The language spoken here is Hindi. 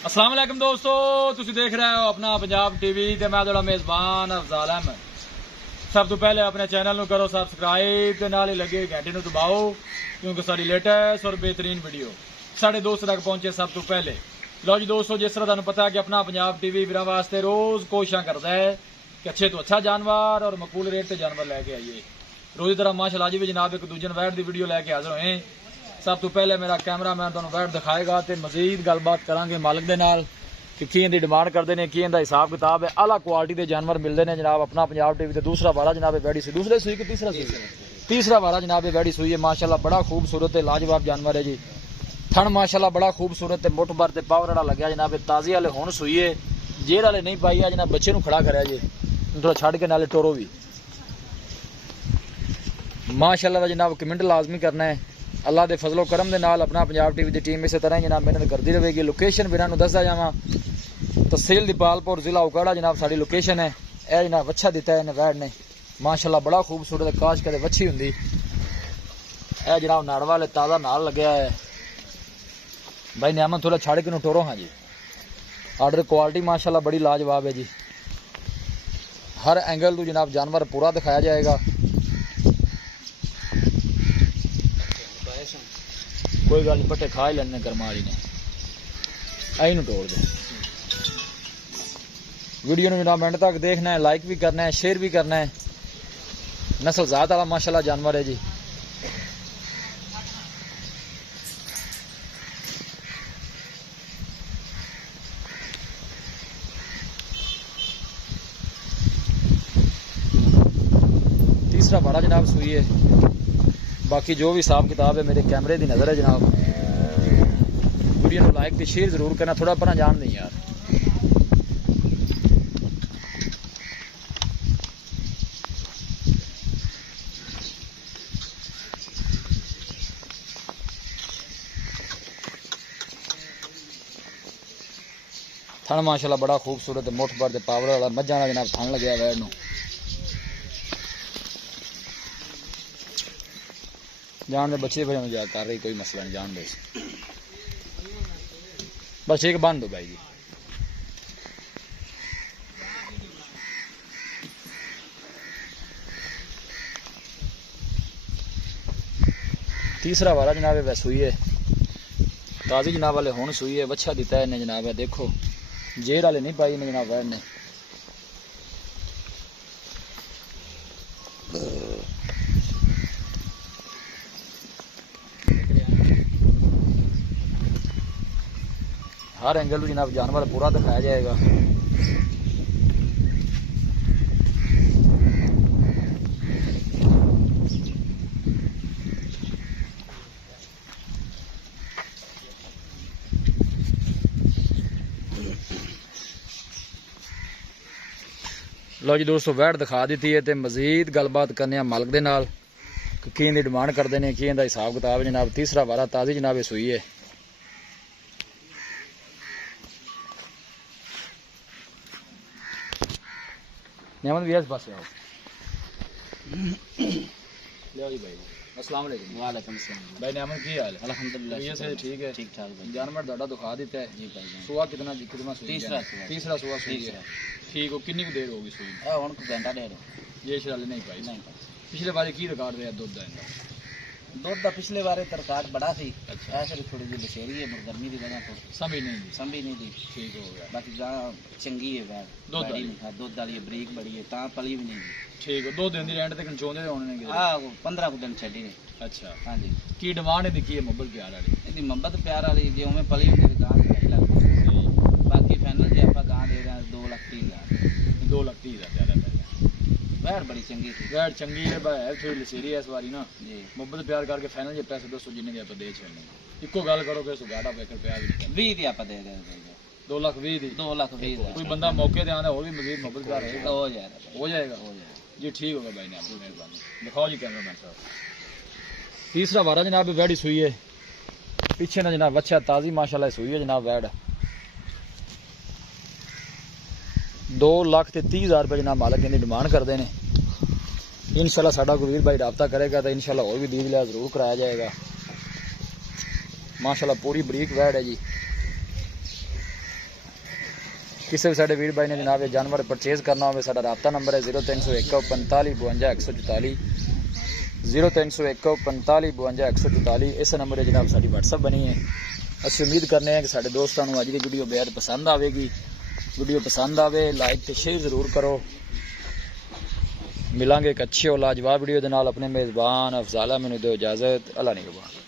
अस्सलाम वालेकुम दोस्तों, तुसी देख रहे हो अपना पंजाब टीवी ते मैं तुहाडा मेज़बान अफजाल अहमद। सब तो पहले अपने चैनल नू करो सबसक्राइब ते नाल ही लगे घंटे नू दबाओ, क्योंकि साडी लेटेस्ट और बेहतरीन वीडियो साडे दोस्त तक पहुंचे सब तो पहले। लो जी दोस्तों, जिस तरह तुहानू पता है कि अपना पंजाब टीवी वीरां वास्ते रोज कोशिशां करदा है कि अच्छे तो अच्छा जानवर और मकबूल रेट ते जानवर लैके आइए। रोज तरह माशाअल्लाह अज भी जनाब एक दूजे वैट की वीडियो लैके हाजिर होए। सब तो पहले मेरा कैमरा मैन तुहानू वैट दिखाएगा तो मजीद गलबात करांगे मालिक दे नाल कि की इहदी डिमांड करते हैं, की इहदा हिसाब किताब है। आला क्वालिटी के जानवर मिलते हैं जनाब अपना पंजाब टीवी से। दूसरा वारा जनाब वैड़ी सी, दूसरे सुई कि तीसरा सुई, तीसरा वारा जनाब वैड़ी सुई है। माशाअल्लाह बड़ा खूबसूरत है, लाजवाब जानवर है जी। थन माशाअल्लाह बड़ा खूबसूरत है, मुठ भर ते पावर वाला लग्या जनाब। ताज़ी वाले हुण सुई है, जेर वाले नहीं पाई है जनाब। बच्चे नू खड़ा कराया जी, थोड़ा छड़ के नाले टोरो भी माशाअल्लाह जनाब। कमेंट लाजमी करना है। अल्लाह के फजलो करम के नाल अपना पंजाब टीवी की टीम इस तरह जनाब मेहनत करती रहेगी। लोकेशन भी इन्होंने दसदा जावा, तहसील दीपालपुर जिला उकाड़ा जनाब साड़ी लोकेशन है। यह जनाब वच्छा दिता है वैड ने माशाअल्लाह बड़ा खूबसूरत काश कदे वच्छी हुंदी। यह जनाब नाड़ वाले ताज़ा नाल लग्या है भाई नियामत। थोड़ा छड़ के टोरो हाँ जी। आर्डर क्वालिटी माशाअल्लाह बड़ी लाजवाब है जी। हर एंगल तो जनाब जानवर पूरा दिखाया जाएगा। कोई गल नहीं, पट्टे खा ही लेने करमाली ने आई नू तोड़ दे। वीडियो जनाब एंड तक देखना है, लाइक भी करना है, शेयर भी करना है। नस्ल ज़ात वाला माशाअल्लाह जानवर है जी। तीसरा बारा जनाब सुई है। बाकी जो भी हिसाब किताब है मेरे कैमरे की नज़र है जनाब। वीडियो को लाइक तो शेयर जरूर करना, थोड़ा अपना जान नहीं यार। थन माशाअल्लाह बड़ा खूबसूरत है, मुठ भर पावर वाला मझा वाला जनाब थन लग्या वैड नूं। जान दे बच्चे भजन जा कर रही, कोई मसला नहीं, जान दे बस एक बंद हो भाई जी। तीसरा वाला जनाब वह सुई है, ताज़ी जनाब वाले हुण सुई है। बच्चा दिता है इन्हें जनाब है, देखो जेर वाले नहीं पाई इन्हें जनाब वैड ने। हर एंगल जनाब जानवर पूरा दिखाया जाएगा। लो जी दोस्तों, वैट दिखा दी है तो मजीद गलबात करने मालिक के नाल की इनकी डिमांड करते हैं, की इनका हिसाब किताब जनाब। तीसरा वारा ताज़ी जनाब सुई है। नियामत भी पास आओ। लो जी भाई, अस्सलाम वालेकुम। वालेकुम सलाम भाई नियामत की हाल है? अल्हम्दुलिल्लाह से ठीक है, ठीक ठाक भाई। जानवर दादा दिखा देता है जी भाई जान। सुआ कितना कितना सुई तीसरा है? सुआ। तीसरा सुआ सुई है। तीसरा। ठीक हो, कितनी देर होगी सुई? हुण को घंटा डेढ़ ये शराले नहीं पाई? नहीं पिछले बार की रिकॉर्ड रहा दुध का इनका? दुध का पिछले बारे तो रिकॉर्ड बड़ा सी। अच्छा। ऐसे भी थोड़ी जी बसेरी है, मगर गर्मी की वजह तो समझ नहीं दी। संभी नहीं दी। ठीक हो गया। बाकी गां चंगी है वैड, दुध बड़ी वाली। नहीं खा, दुध वाली है, बरीक बड़ी है, ता पली भी नहीं दी। ठीक हो, 2 दिन की रेंट तक चौंदे होने ने। हाँ 15 दिन छड़ी ने। अच्छा, हाँ जी। की डिमांड है की है मोबाइल प्यार वाली? ਇਹਦੀ ਮੁਹੱਬਤ ਪਿਆਰ ਵਾਲੀ ਜੇ ਉਵੇਂ ਪਲੀ ਹੁੰਦੀ ਤਾਂ ਗਾਂ ਚੜਾਈ ਲੱਗਦੀ। ਬਾਕੀ ਫਾਈਨਲ ਜੇ ਆਪਾਂ ਗਾਂ ਦੇ ਰਹੇ ਹਾਂ 2,30,000। 2,30,000 ज्यादा पहले। ਵੈੜ ਬੜੀ ਚੰਗੀ ਸੀ वैट चंगी है भाई, है थोड़ी लसेरी है इस बारी ना। जी। मोहब्बत प्यार करके फाइनल जे पैसे दसो जिन्ने दे आप दे छड़ने। इको गल करो कि सुगाड़ा पे रुपया भी नहीं। 20 ਦੀ ਆਪਾਂ ਦੇ ਦੇਂਗੇ। 2,20,000 दी। 2,20,000 कोई बंदा मौके ते आंदा और भी मजीद मोहब्बत प्यार रहेगा। हो जाएगा। हो जाएगा हो जाएगा जी। ठीक होगा भाई ने आपकी मेहरबानी। दिखाओ जी कैमरामैन साहब। तीसरा वारा जनाब वैड़ी सुई है, पीछे ना जनाब अच्छा ताज़ी माशाल्लाह सुई है जनाब वैड। 2,30,000 रुपये जनाब मालिक इनकी डिमांड करते हैं। इंशाल्लाह साडा गुरवीर भाई रब्ता करेगा तो इंशाल्लाह और भी दीद लिहाज जरूर कराया जाएगा। माशाल्लाह पूरी बरीक वैड है जी। किसी भी साढ़े वीर भाई ने जनाब ये जानवर परचेज करना हो साਡਾ राबता नंबर है 0301 45 52 144 0301 45 52 144। इस नंबर पर जनाब साड़ी WhatsApp बनी है। असं उम्मीद करने हैं कि साढ़े दोस्तों को अज की वीडियो बेहद पसंद आएगी। वीडियो पसंद आवे लाइक तो शेयर जरूर करो। मिलांगे एक अच्छी और लाजवाब वीडियो के नाल। अपने मेज़बान अफजाल मैनू दो इजाज़त। अल्लाह निगहबान।